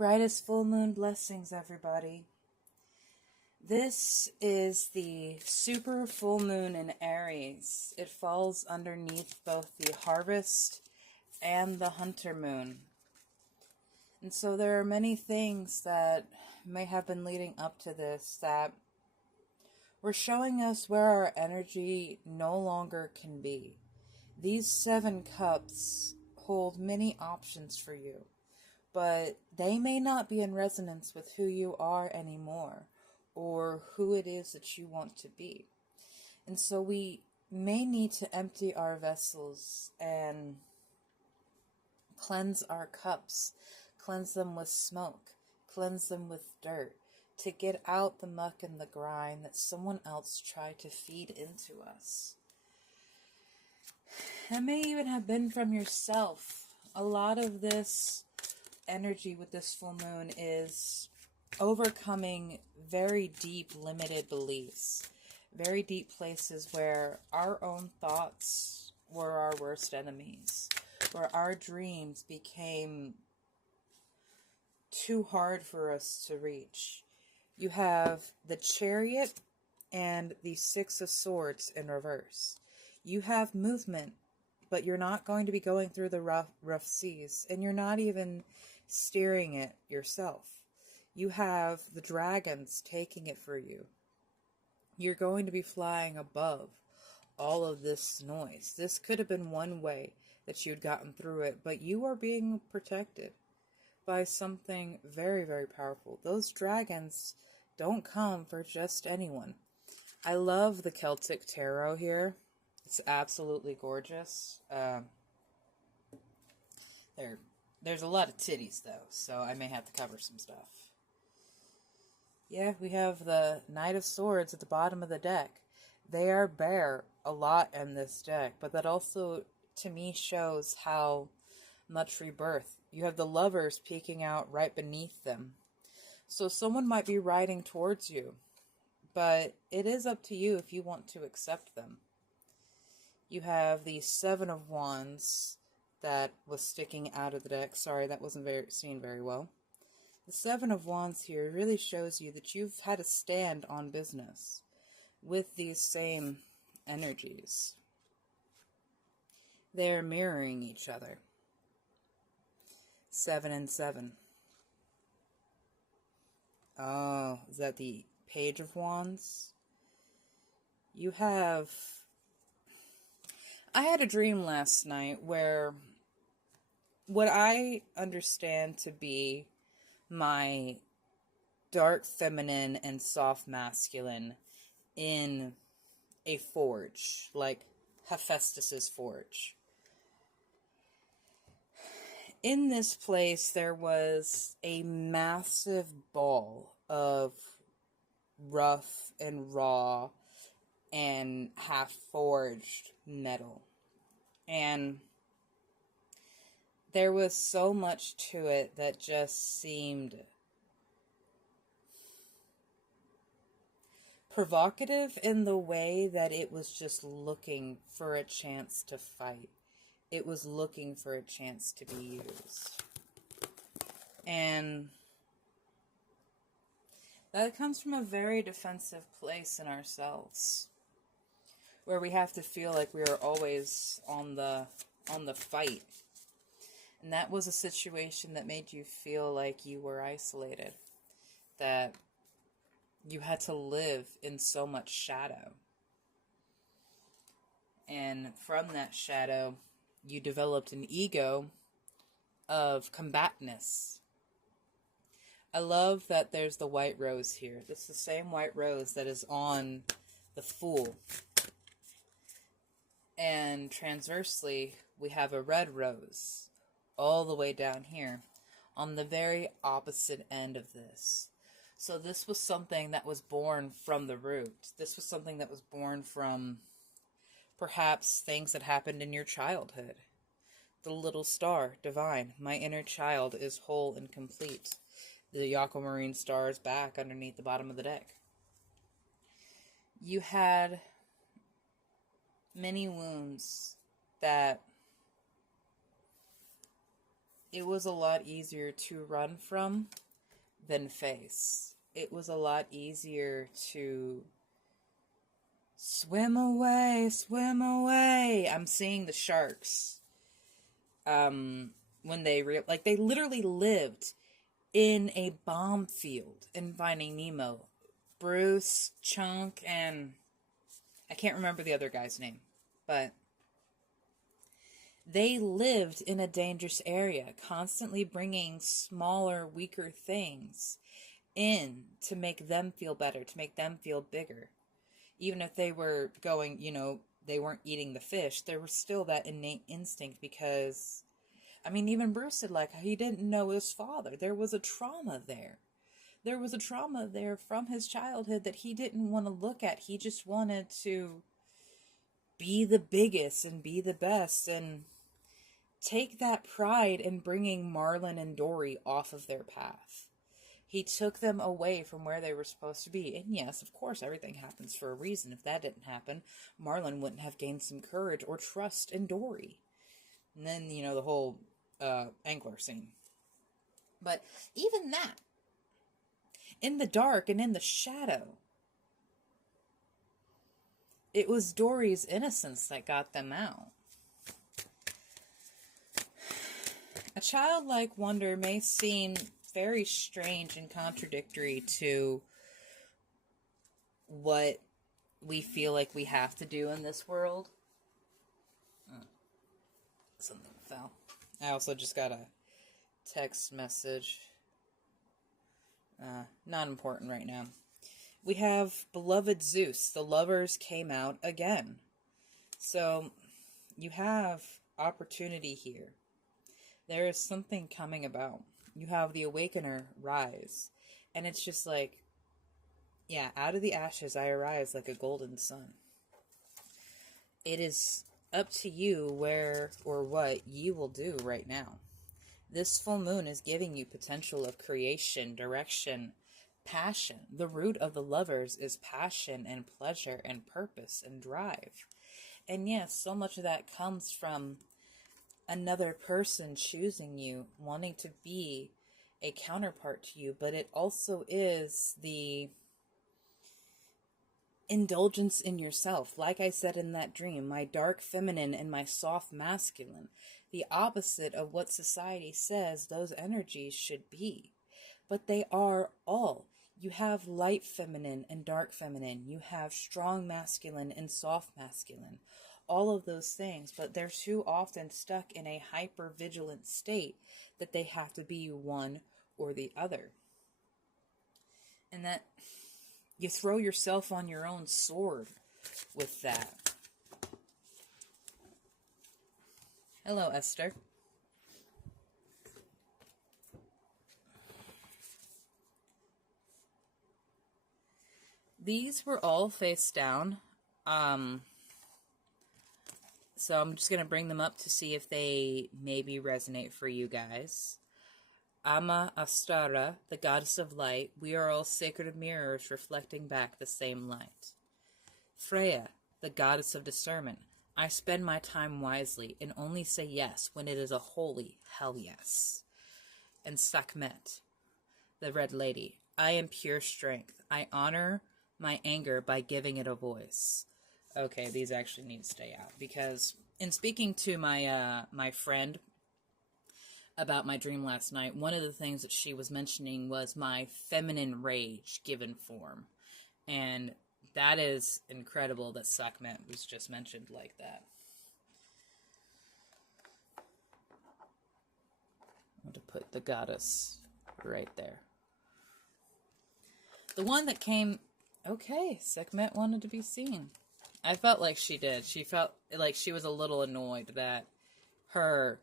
Brightest full moon blessings, everybody. This is the super full moon in Aries. It falls underneath both the harvest and the hunter moon. And so there are many things that may have been leading up to this that were showing us where our energy no longer can be. These 7 cups hold many options for you, but they may not be in resonance with who you are anymore or who it is that you want to be. And so we may need to empty our vessels and cleanse our cups, cleanse them with smoke, cleanse them with dirt, to get out the muck and the grime that someone else tried to feed into us. It may even have been from yourself. A lot of this energy with this full moon is overcoming very deep limited beliefs, very deep places where our own thoughts were our worst enemies, where our dreams became too hard for us to reach. You have the Chariot and the 6 of Swords in reverse. You have movement, but you're not going to be going through the rough seas, and you're not even steering it yourself. You have the dragons taking it for you. You're going to be flying above all of this noise. This could have been one way that you'd gotten through it, but you are being protected by something very, very powerful. Those dragons don't come for just anyone. I love the Celtic tarot here. It's absolutely gorgeous. There's a lot of titties, though, so I may have to cover some stuff. Yeah, we have the Knight of Swords at the bottom of the deck. They are bare a lot in this deck, but that also, to me, shows how much rebirth. You have the Lovers peeking out right beneath them. So someone might be riding towards you, but it is up to you if you want to accept them. You have the 7 of Wands that was sticking out of the deck. Sorry, that wasn't seen very well. The 7 of Wands here really shows you that you've had to stand on business with these same energies. They're mirroring each other. 7 and 7. Oh, is that the Page of Wands? You have... I had a dream last night where what I understand to be my dark feminine and soft masculine in a forge, like Hephaestus's forge. In this place, there was a massive ball of rough and raw and half-forged metal. And there was so much to it that just seemed provocative in the way that it was just looking for a chance to fight. It was looking for a chance to be used. And that comes from a very defensive place in ourselves, where we have to feel like we are always on the fight. And that was a situation that made you feel like you were isolated, that you had to live in so much shadow. And from that shadow, you developed an ego of combatness. I love that there's the white rose here. This is the same white rose that is on the Fool. And transversely, we have a red rose all the way down here on the very opposite end of this. So this was something that was born from the root. This was something that was born from perhaps things that happened in your childhood. The little star, divine. My inner child is whole and complete. The aquamarine star is back underneath the bottom of the deck. You had many wounds that it was a lot easier to run from than face. It was a lot easier to swim away, swim away. I'm seeing the sharks. When they they literally lived in a bomb field in Finding Nemo. Bruce, Chunk, and I can't remember the other guy's name, but they lived in a dangerous area, constantly bringing smaller, weaker things in to make them feel better, to make them feel bigger. Even if they were going, they weren't eating the fish, there was still that innate instinct because, even Bruce said, he didn't know his father. There was a trauma there. There was a trauma there from his childhood that he didn't want to look at. He just wanted to be the biggest and be the best and take that pride in bringing Marlin and Dory off of their path. He took them away from where they were supposed to be. And yes, of course, everything happens for a reason. If that didn't happen, Marlin wouldn't have gained some courage or trust in Dory. And then, the whole angler scene. But even that, in the dark and in the shadow, it was Dory's innocence that got them out. A childlike wonder may seem very strange and contradictory to what we feel like we have to do in this world. Something fell. I also just got a text message. Not important right now. We have beloved Zeus. The lovers came out again. So you have opportunity here. There is something coming about. You have the Awakener rise. And it's just out of the ashes I arise like a golden sun. It is up to you where or what you will do right now. This full moon is giving you potential of creation, direction, passion. The root of the lovers is passion and pleasure and purpose and drive. And yes, so much of that comes from another person choosing you, wanting to be a counterpart to you, but it also is the indulgence in yourself. Like I said in that dream, my dark feminine and my soft masculine, the opposite of what society says those energies should be. But they are all. You have light feminine and dark feminine. You have strong masculine and soft masculine. All of those things, but they're too often stuck in a hyper-vigilant state that they have to be one or the other. And that you throw yourself on your own sword with that. Hello, Esther. These were all face down. So I'm just going to bring them up to see if they maybe resonate for you guys. Ama Astara, the goddess of light, we are all sacred mirrors reflecting back the same light. Freya, the goddess of discernment, I spend my time wisely and only say yes when it is a holy hell yes. And Sekhmet, the red lady, I am pure strength. I honor my anger by giving it a voice. Okay, these actually need to stay out because in speaking to my friend about my dream last night, one of the things that she was mentioning was my feminine rage given form. And that is incredible that Sekhmet was just mentioned like that. I want to put the goddess right there. The one that came... Okay, Sekhmet wanted to be seen. I felt like she did. She felt like she was a little annoyed that her,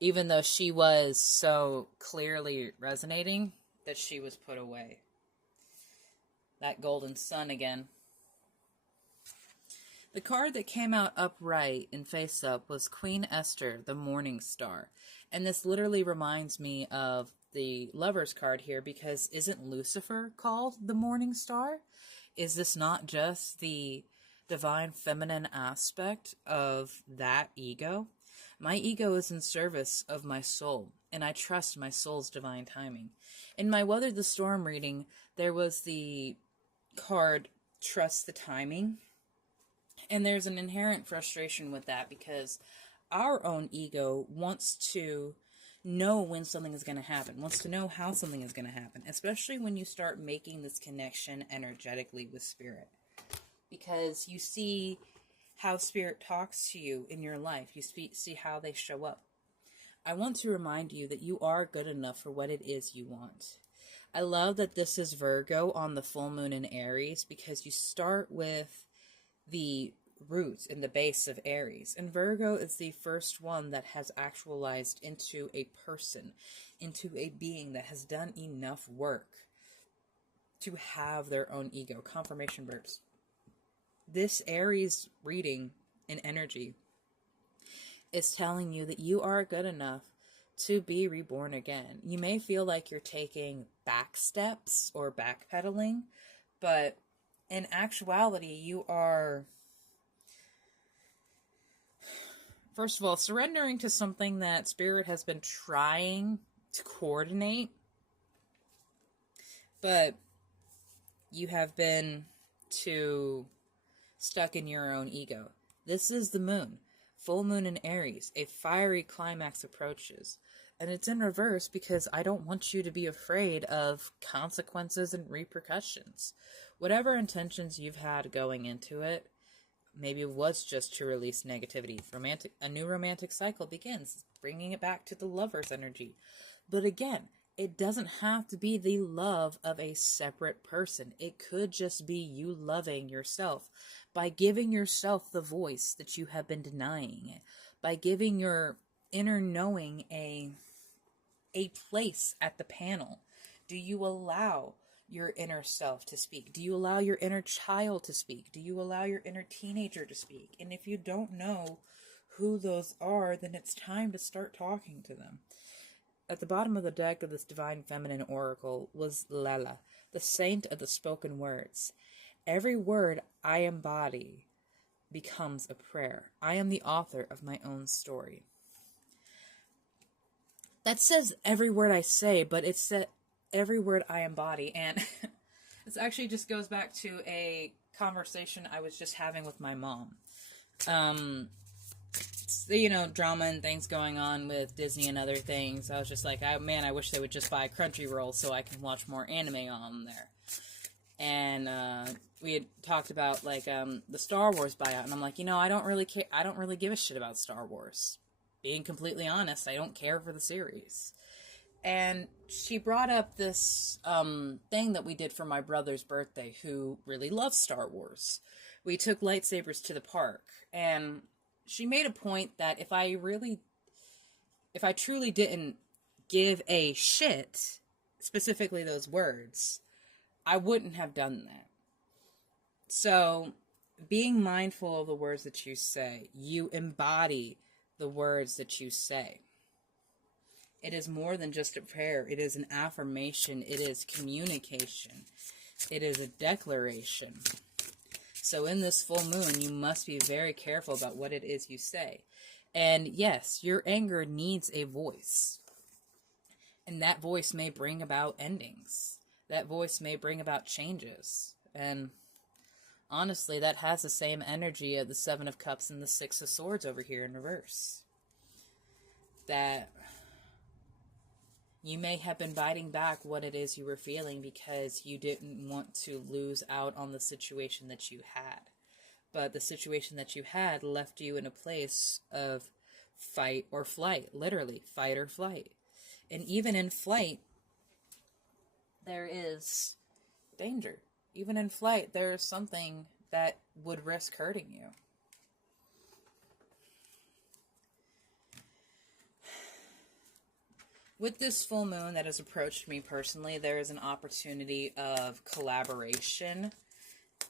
even though she was so clearly resonating, that she was put away. That golden sun again. The card that came out upright and face up was Queen Esther, the Morning Star. And this literally reminds me of the Lover's card here, because isn't Lucifer called the Morning Star? Is this not just the divine feminine aspect of that ego? My ego is in service of my soul, and I trust my soul's divine timing. In my Weather the Storm reading, there was the card, Trust the Timing. And there's an inherent frustration with that because our own ego wants to know when something is going to happen, wants to know how something is going to happen, especially when you start making this connection energetically with spirit. Because you see how spirit talks to you in your life. You see how they show up. I want to remind you that you are good enough for what it is you want. I love that this is Virgo on the full moon in Aries, because you start with the root and the base of Aries. And Virgo is the first one that has actualized into a person, into a being that has done enough work to have their own ego. Confirmation verbs. This Aries reading in energy is telling you that you are good enough to be reborn again. You may feel like you're taking back steps or backpedaling, but in actuality, you are, first of all, surrendering to something that Spirit has been trying to coordinate, but you have been too stuck in your own ego. This is the moon. Full moon in Aries. A fiery climax approaches. And it's in reverse because I don't want you to be afraid of consequences and repercussions. Whatever intentions you've had going into it, maybe it was just to release negativity. A new romantic cycle begins, bringing it back to the lover's energy. But again, it doesn't have to be the love of a separate person. It could just be you loving yourself by giving yourself the voice that you have been denying, by giving your inner knowing a place at the panel. Do you allow your inner self to speak? Do you allow your inner child to speak? Do you allow your inner teenager to speak? And if you don't know who those are, then it's time to start talking to them. At the bottom of the deck of this Divine Feminine Oracle was Lela, the saint of the spoken words. Every word I embody becomes a prayer. I am the author of my own story. That says every word I say, but it's every word I embody. And this actually just goes back to a conversation I was just having with my mom. Drama and things going on with Disney and other things. I was just like, I wish they would just buy Crunchyroll so I can watch more anime on there. And we had talked about the Star Wars buyout, and I'm like, I don't really care. I don't really give a shit about Star Wars. Being completely honest, I don't care for the series. And she brought up this thing that we did for my brother's birthday, who really loves Star Wars. We took lightsabers to the park, and she made a point that if I truly didn't give a shit, specifically those words, I wouldn't have done that. So, being mindful of the words that you say, you embody the words that you say. It is more than just a prayer. It is an affirmation. It is communication. It is a declaration. So in this full moon, you must be very careful about what it is you say. And yes, your anger needs a voice. And that voice may bring about endings. That voice may bring about changes. And honestly, that has the same energy of the Seven of Cups and the Six of Swords over here in reverse. That you may have been biting back what it is you were feeling because you didn't want to lose out on the situation that you had. But the situation that you had left you in a place of fight or flight. Literally, fight or flight. And even in flight, there is danger. Even in flight, there is something that would risk hurting you. With this full moon that has approached me personally, there is an opportunity of collaboration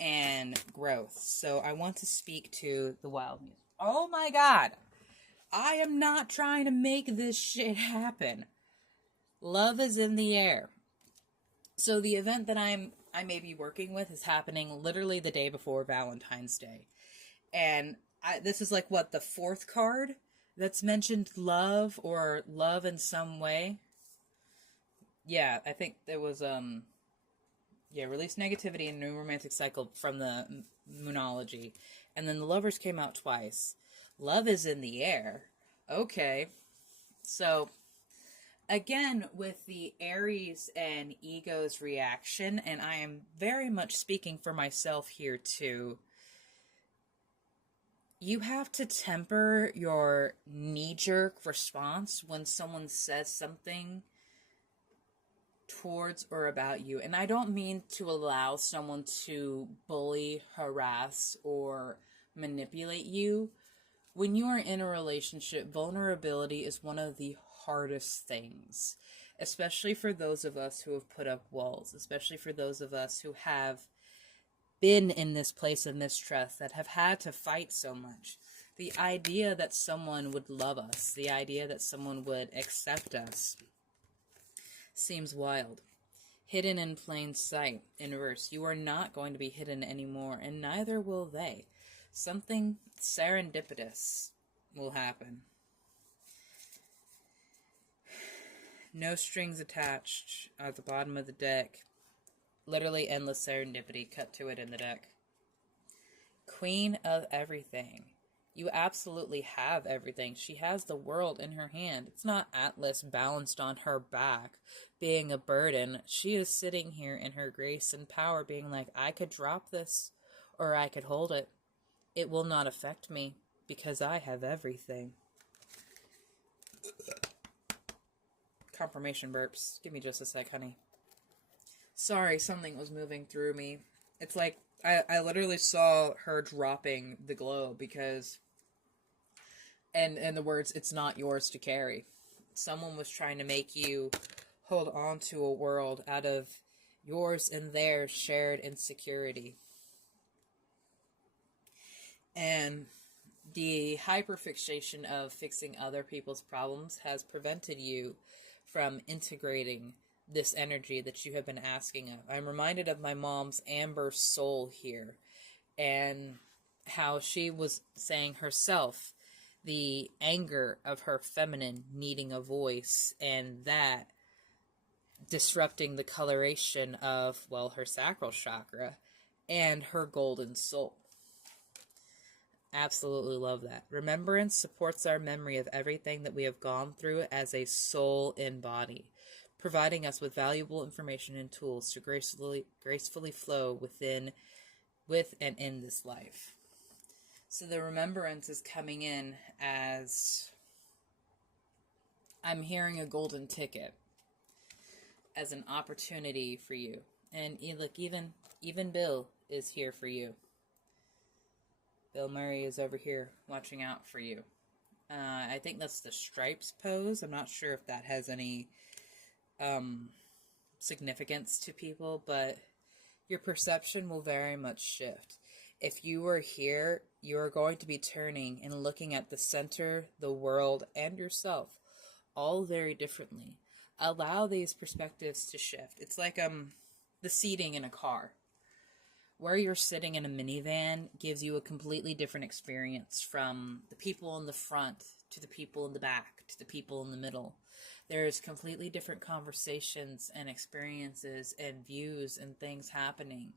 and growth. So I want to speak to the wild music. Oh my God! I am not trying to make this shit happen. Love is in the air. So the event that I may be working with is happening literally the day before Valentine's Day. And this is the fourth card that's mentioned love or love in some way. Yeah, I think there was yeah, release negativity in new romantic cycle from the moonology. And then the lovers came out twice. Love is in the air. Okay. So again, with the Aries and ego's reaction, and I am very much speaking for myself here too, you have to temper your knee-jerk response when someone says something towards or about you. And I don't mean to allow someone to bully, harass, or manipulate you. When you are in a relationship, vulnerability is one of the hardest things, especially for those of us who have put up walls, especially for those of us who have been in this place of mistrust, that have had to fight so much. The idea that someone would love us, the idea that someone would accept us, seems wild. Hidden in plain sight, in reverse. You are not going to be hidden anymore, and neither will they. Something serendipitous will happen. No strings attached at the bottom of the deck. Literally endless serendipity cut to it in the deck. Queen of everything. You absolutely have everything. She has the world in her hand. It's not Atlas balanced on her back, being a burden. She is sitting here in her grace and power, being like, I could drop this, or I could hold it. It will not affect me, because I have everything. Confirmation burps. Give me just a sec, honey. Sorry, something was moving through me. It's like, I literally saw her dropping the globe because, and in the words, it's not yours to carry. Someone was trying to make you hold on to a world out of yours and their shared insecurity. And the hyperfixation of fixing other people's problems has prevented you from integrating this energy that you have been asking of. I'm reminded of my mom's amber soul here, and how she was saying herself the anger of her feminine needing a voice, and that disrupting the coloration of, well, her sacral chakra and her golden soul. Absolutely love that. Remembrance supports our memory of everything that we have gone through as a soul in body, providing us with valuable information and tools to gracefully flow with and in this life. So the remembrance is coming in as, I'm hearing a golden ticket as an opportunity for you. And look, even Bill is here for you. Bill Murray is over here watching out for you. I think that's the stripes pose. I'm not sure if that has any significance to people, but your perception will very much shift. If you are here, you are going to be turning and looking at the center, the world, and yourself all very differently. Allow these perspectives to shift. It's like the seating in a car. Where you're sitting in a minivan gives you a completely different experience, from the people in the front to the people in the back to the people in the middle. There's completely different conversations and experiences and views and things happening.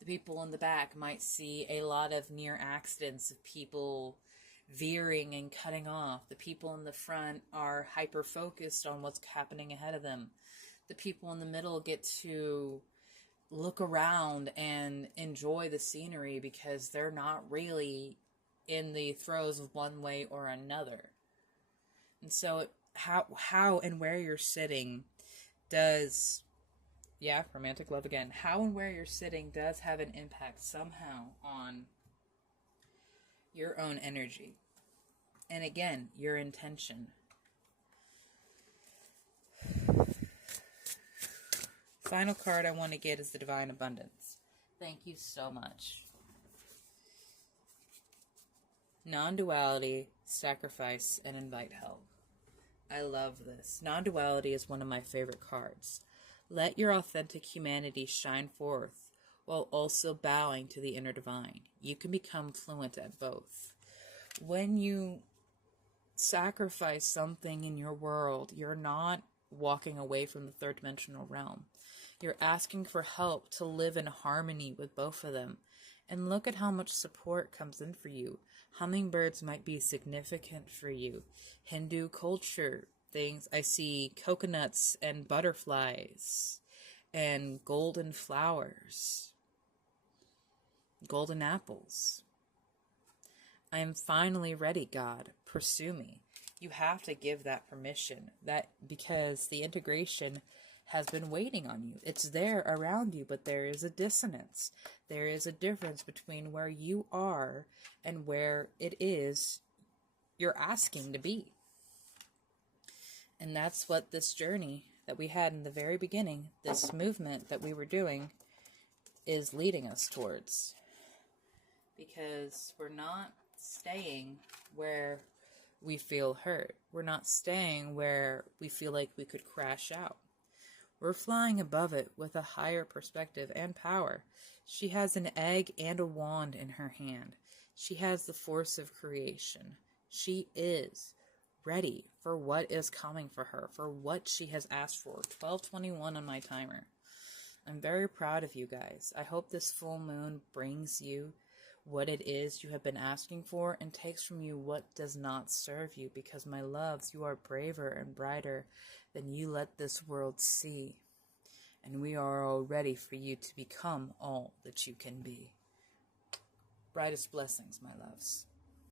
The people in the back might see a lot of near accidents of people veering and cutting off. The people in the front are hyper focused on what's happening ahead of them. The people in the middle get to look around and enjoy the scenery because they're not really in the throes of one way or another. And so how and where you're sitting does, yeah, romantic love again. How and where you're sitting does have an impact somehow on your own energy. And again, your intention. Final card I want to get is the Divine Abundance. Thank you so much. Non-duality, sacrifice, and invite help. I love this. Non-duality is one of my favorite cards. Let your authentic humanity shine forth while also bowing to the inner divine. You can become fluent at both. When you sacrifice something in your world. You're not walking away from the third dimensional realm. You're asking for help to live in harmony with both of them. And look at how much support comes in for you. Hummingbirds might be significant for you. Hindu culture, things, I see coconuts and butterflies and golden flowers, golden apples. I am finally ready, God. Pursue me. You have to give that permission, that because the integration has been waiting on you. It's there around you, but there is a dissonance. There is a difference between where you are and where it is you're asking to be. And that's what this journey that we had in the very beginning, this movement that we were doing, is leading us towards. Because we're not staying where we feel hurt. We're not staying where we feel like we could crash out. We're flying above it with a higher perspective and power. She has an egg and a wand in her hand. She has the force of creation. She is ready for what is coming for her, for what she has asked for. 12:21 on my timer. I'm very proud of you guys. I hope this full moon brings you what it is you have been asking for and takes from you what does not serve you, because my loves, you are braver and brighter than you let this world see, and we are all ready for you to become all that you can be. Brightest blessings, my loves.